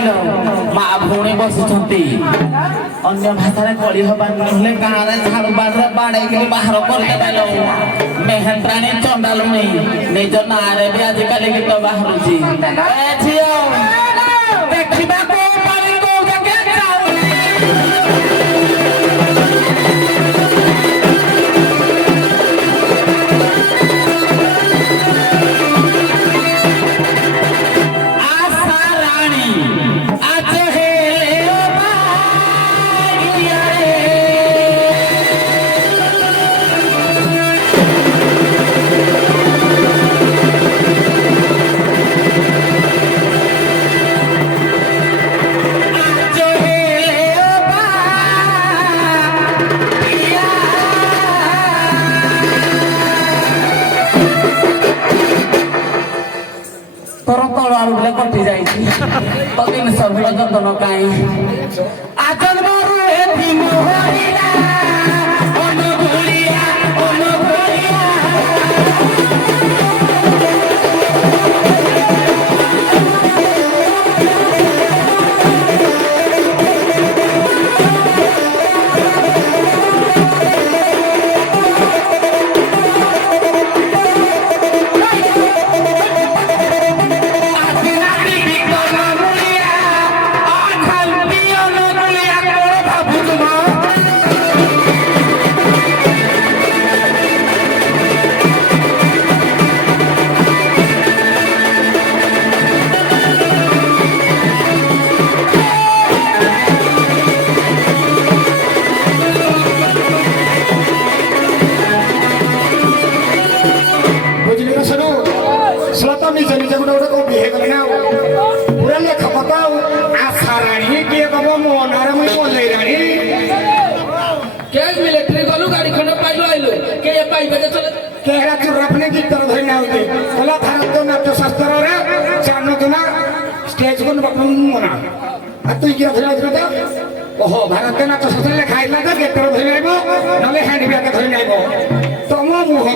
କହିଲ ମା ଭଉଣୀ ବସିଛନ୍ତି ଅନ୍ୟ ଭାଷାରେ କଳି ହବାର ନହେଲେ ଗାଁରେ ଝାଡୁ ବାଡରେ ବାଡେଇକି ବାହାର କରିଦେବେ ମେହେନ୍ତ୍ରାଣୀ ଚଣ୍ଡାଲୁଣି ନିଜ ନାଁରେ ବି ଆଜିକାଲି ଗୀତ ବାହାରୁଛି ଝିଅ ଦେଖିବାକୁ कटि जाए तो दिन सब जतन कहीं आजन स्टेज को मना तु ओहो भारत नाच शास्त्र खाइला तो गेटर धरी आइब नले हैंड बैग धरी आइब तुम मुह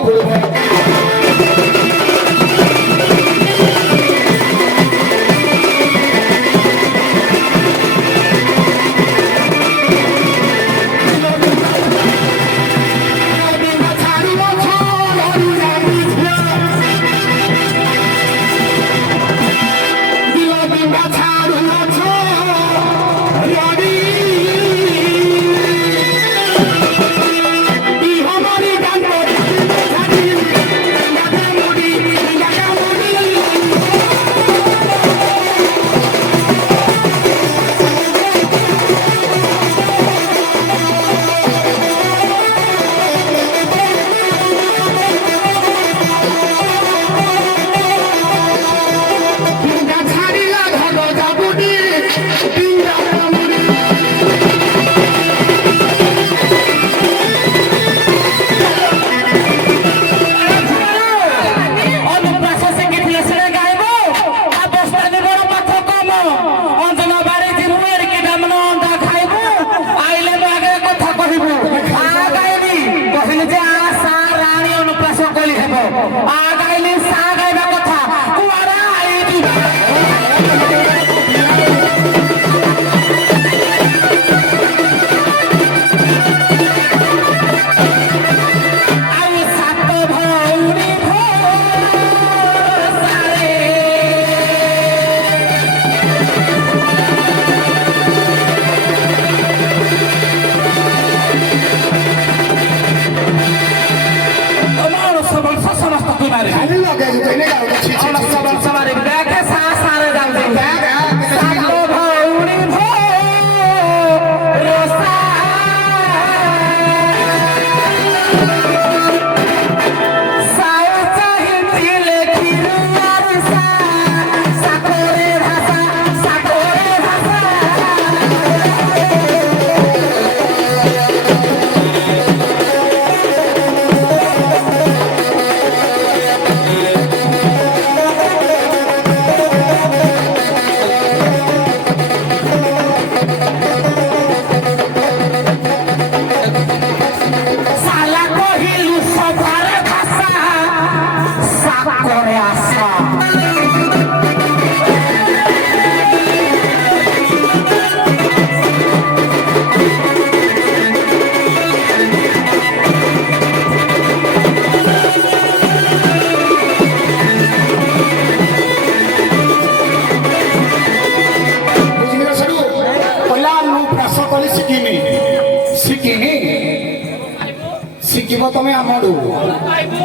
ଶିଖିବ ତମେ ଆମଠୁ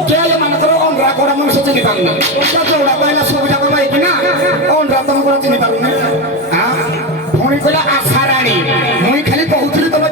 କିଏ ଏମାନଙ୍କର ଅଣ୍ଡରା କୋଡ଼ା ମଣିଷ ଚିହ୍ନି ପାରୁନି ଯୋଉଟା କହିଲା ସବୁ ଯାକ ପାଇକି ନା ଅଣ୍ଡରା ତମେ କୋଡ଼ା ଚିହ୍ନି ପାରୁନି ପୁଣି କହିଲା ଆଶା ରାଣୀ ମୁଇଁ ଖାଲି କହୁଥିଲି ତମେ